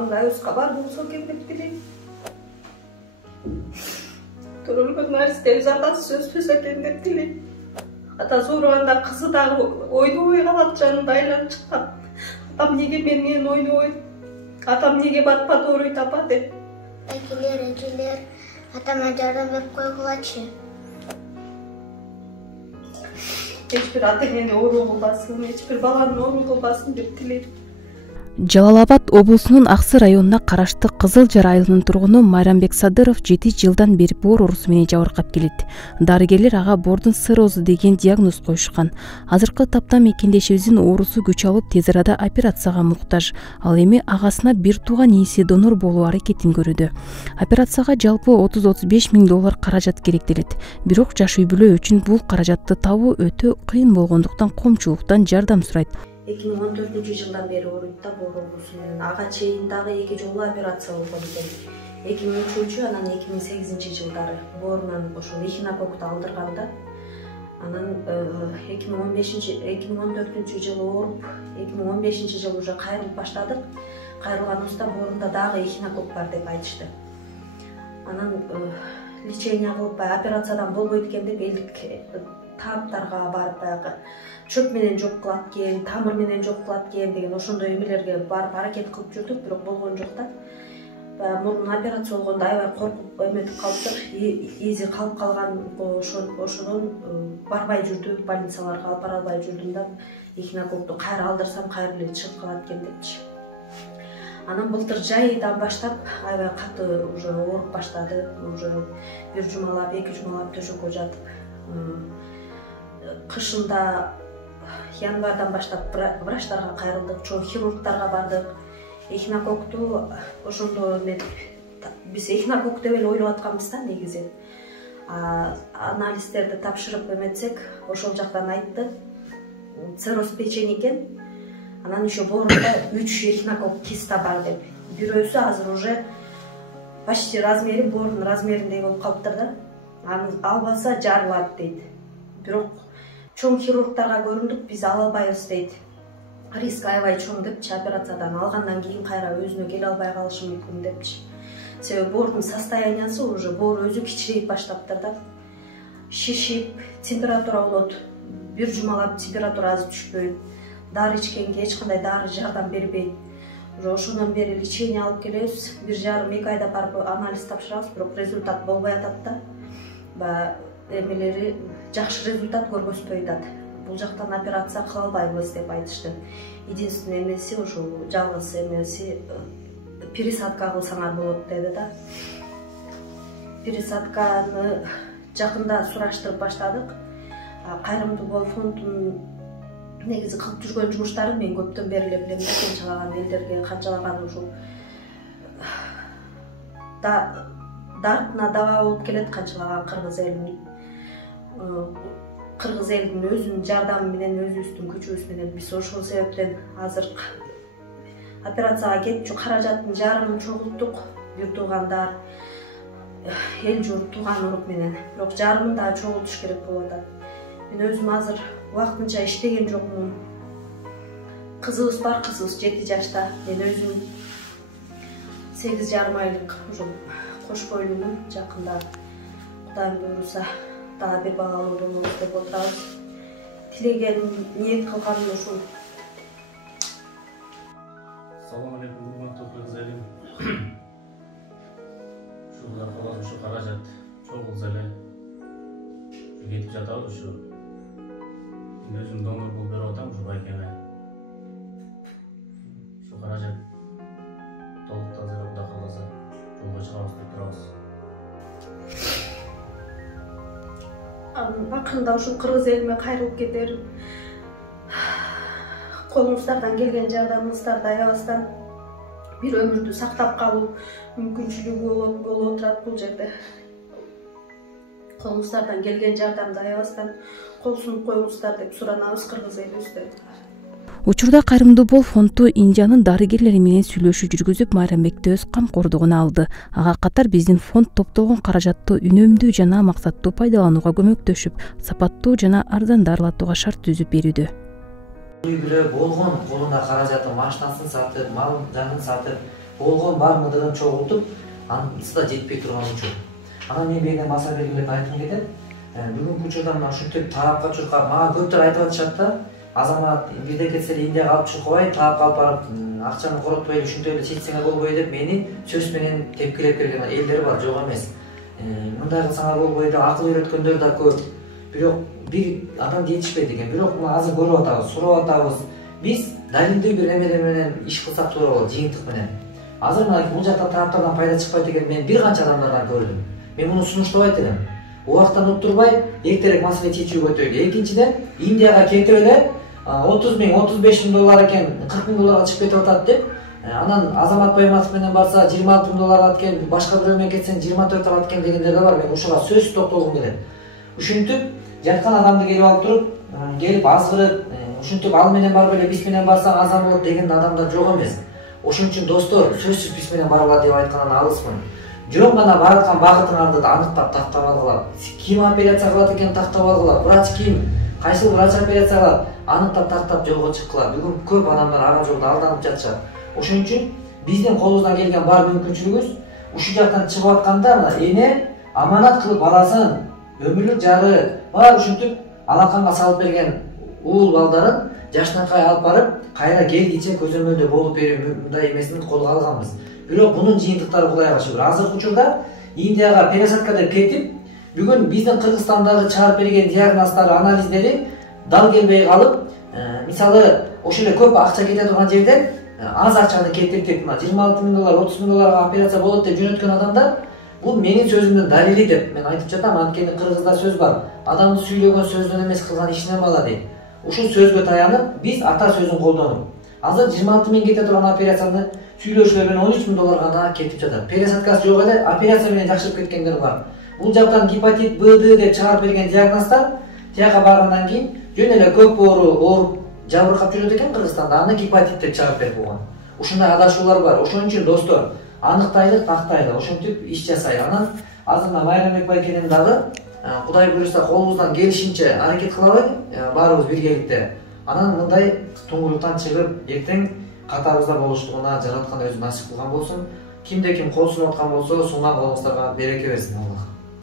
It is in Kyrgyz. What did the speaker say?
Анын айыбызга бар болсо экен деп билейм. Төрөлгөн наристебиз атасы өспөс экен деп билейм. Атасы ооруганда кызы дагы ойнобой калат, жанында айланып чыккан. Атам неге менен ойнобойт? Атам неге батпат ооруйт апа деп. Эжелер атама жардам берип койгулачы. Эч бир ата энени оору кылбасын, эч бир баланы оору кылбасын деп тилейм. Жалал Абад облусунун Аксы районуна караштуу Кызыл Жар айылынын тургуну Майрамбек Садыров 7 жылдан бери боор оорусу менен жабыркап келет. Дарыгерлер ага боордун циррозу деген диагноз коюшкан. Азыркы тапта мекендешибиздин оорусу күч алып тез арада операцияга муктаж. Ал эми агасына бир тууган ээси донор болуу аракетин көрүүдө. Операцияга жалпы 30-35 миң доллар каражат керектелет. Бирок жаш үй бүлө үчүн бул каражатты табуу өтө кыйын болгондуктан коомчулуктан жардам сурайт. 2014-жылдан бери ооруйт да боор оорусу менен. Ага чейин дагы 2 жолу операция болгон экен. 2003 анан 2008-жылдары боорунан ошол эхинококкту алдырганда, анан 2014-жылы ооруп, 2015-жылы уже кайрылып баштадык. Кайрылганыбызда боорунда дагы эхинокок бар деп айтышты. Анан лечение кылып операциядан болбойт экен деп элдик таптарга барып баягы чөп менен жок кылат экен, тамыр менен жок кылат экен деген ошондой эмелерге барып аракет кылып жүрдүк, бирок болгон жок да. Мурун операция болгондо аябай коркуп эметип калыптыр. Эзи калып калган ошодон барбай жүрдүк, больницаларга алып бара албай жүрдүм да. Эхинококту кайра алдырсам кайра эле чыгып калат экен депчи. Анан былтыр жайдан баштап аябай каты уже ооруп баштады. Уже бир жумалап, 2 жумалап төшөккө жатып. Кышында январдан баштап врачтарга кайрылдык, чоң хирургдарга бардык. Эхинококту ошондо биз эхинокок деп эле ойлоп атканбыз да негизи. Анализдерди тапшырып эметсек, ошол жактан айтты, цирроз печени экен. Анан еще боорунда 3 эхинокок киста бар деп. Бирөөсү азыр уже почти размери боордун размериндей болуп калыптыр да. Аны албаса жарылат дейт. Бирок чоң хирургдарга көрүндүк, биз ала албайбыз дейт. Риск аябай чоң депчи, операциядан алгандан кийин кайра өзүнө келе албай калышы мүмкүн депчи. Себеби боордун состояниясы уже боор өзү кичирейип баштаптыр да. Шишип, температура болот. Бир жумалап температурасы түшпөйт. Дары ичкенге эч кандай дары жардам бербейт. Ошондон бери лечение алып келебиз. 1,5-2 айда барып анализ тапшырабыз, бирок результат болбой атат да. Эмелери жакшы результат көргөзбөй атат. Бул жактан операция кыла албайбыз деп айтышты. Единственный эмеси ошол жалгыз эмеси пересадка кылсаңар болот деди да. Пересадканы жакында сураштырып баштадык. Кайрымдуу фондунун негизи кылып жүргөн жумуштарын мен көптөн бери эле билем да, канчалаган элдерге, канчалаган ушул дартына даба болуп келет, канчалаган кыргыз элинин өзүнүн жардамы менен, өзүбүздүн күчүбүз менен биз ошол себептен азыр операцияга кетчү каражаттын жарымын чогулттук. Бир туугандар, эл журт, тууган урук менен. Бирок жарымын да чогултуш керек болуп атат. Мен өзүм азыр вакытынча иштеген жокмун. Кызыбыз бар, кызыбыз 7 жашта. Мен өзүм 8,5 айлык ошол кош бойлуумун. Жакында Кудайым буйруса дагы бир балалуу болобуз деп отурабыз. Тилеген, ниет кылганым ушул. Салам алейкум, урматтуу кыргыз элим. Ушул аркылуу ушу каражат чогулса эле кетип жатабыз ушу. Мен өзүм донор болуп берип атам ушу байкеме. Ушу каражат толуктап эле Кудай кааласа жолго чыгабыз деп турабыз. Акырында ушул кыргыз элиме кайрылып кетер. Колуңуздардан келген жардамыңыздарды аябастан бир өмүрдү сактап калуу мүмкүнчүлүгү болуп турат бул жерде. Колуңуздардан келген жардамды аябастан кол сунуп коюңуздар деп суранабыз кыргыз элибизден. Учурда Кайрымдуу Бол фонду Индиянын дарыгерлери менен сүйлөшүү жүргүзүп, Майрамбекти өз камкордугуна алды. Ага катар биздин фонд топтолгон каражатты үнөмдүү жана максаттуу пайдаланууга көмөктөшүп, сапаттуу жана арзан дарылатууга шарт түзүп берүүдө. Үй бүлө болгон колуна каражаты машинасын сатып, мал жанын сатып, болгон бар мыдыгын чогултуп анысы да жетпей турган учур. Анан мен бирден баса белгилеп айткым кетет. Бүгүнкү учурда мына ушинтип таапка чуркап мага көптөр айтып атышат да, азамат бирде кетсе Индияга алып чуркабай, таапка алып барып акчаны коротпой ушинтип эле чечсеңер болбойт деп мени сөз менен тепкилеп берген элдер бар, жок эмес. Мындай кылсаңар болбойт деп акыл үйрөткөндөр да көп. Бирок бир адам жетишпейт экен. Бирок мына азыр көрүп атабыз, сурап атабыз. Биз далилдүү бир эмелер менен иш кылсак туура болот, жыйынтык менен. Азыр мына бул жактан тараптардан пайда чыкпайт экен мен бир канча адамдардан көрдүм. Мен муну сунуштабайт элем. Убактан уттурбай, эртерээк маселе чечүүгө өтөйлү. Экинчиден, Индияга кетип эле 30 миң, 35 миң доллар экен, 40 миң долларга чыгып кетип атат деп, анан Азамат Байматов менен барса 26 миң доллар алат экен, башка бирөө менен кетсең 24 алат экен дегендер да бар. Мен ушуга сөзсүз токтолгум келет. Ушинтип жаткан адамды келип алып туруп, келип азгырып, ушинтип ал менен барып эле биз менен барсаң азам болот деген адамдар жок эмес. Ошон үчүн достор, сөзсүз биз менен баргыла деп айткандан алыспын. Жөн гана бараткан багытыңарды да аныктап тактап алгыла. Ким операция кылат экен тактап алгыла. Врач ким? Кайсы врач операция кылат? Аныктап тактап жолго чыккыла. Бүгүн көп адамдар ага жолдо алданып жатышат. Ошон үчүн биздин колубуздан келген бар мүмкүнчүлүгүбүз ушул жактан чыгып атканда мына эне аманат кылып баласын, өмүрлүк жары бар ушинтип алаканга салып берген уул балдарын жашнакай алып барып, кайра келгиче көзөмөлдө болуп берүү мындай эмесин колго алганбыз. Бирок бунун жыйынтыктары Кудайга шүгүр. Азыркы учурда Индияга пересадка деп кетип, бүгүн биздин Кыргызстандагы чыгарып берген диагноздор, анализдери дал келбей калып, мисалы ошол эле көп акча кете турган жерден аз акчаны кетирип, мына 26 миң доллар, 30 миң долларга операция болот деп жөнөткөн адамдар, бул менин сөзүмдүн далили деп мен айтып жатам. Анткени кыргызда сөз бар. Адамды сүйлөгөн сөздөн эмес, кылган ишинен бала дейт. Ушул сөзгө таянып, биз ата сөзүн колдонуп, азыр 26 миң кете турган операцияны сүйлөшүлөр менен 13 миң долларга да кетип жатат. Пересадкасы жок эле, операция менен жакшырып кеткендер бар. Бул жактан гепатит Б, деп чыгарып берген диагноздор тияка баргандан кийин жөн эле көп ооруп жабыркап жүрөт экен Кыргызстанда, аны гепатит деп чыгарып берип койгон. Ушундай адашуулар бар. Ошон үчүн достор, аныктайлы, тактайлы, ошентип иш жасайлы. Анан азыр Майрамбек байкенин дагы Кудай буйруса колубуздан келишинче аракет кылабыз, баарыбыз биргеликте. Анан мындай туңгулуктан чыгып, эртең катарыбызда болуштугуна жараткан өзү насип кылган болсун. Кимде ким кол сунуп аткан болсо, сунган колуңуздарга береке берсин Аллах.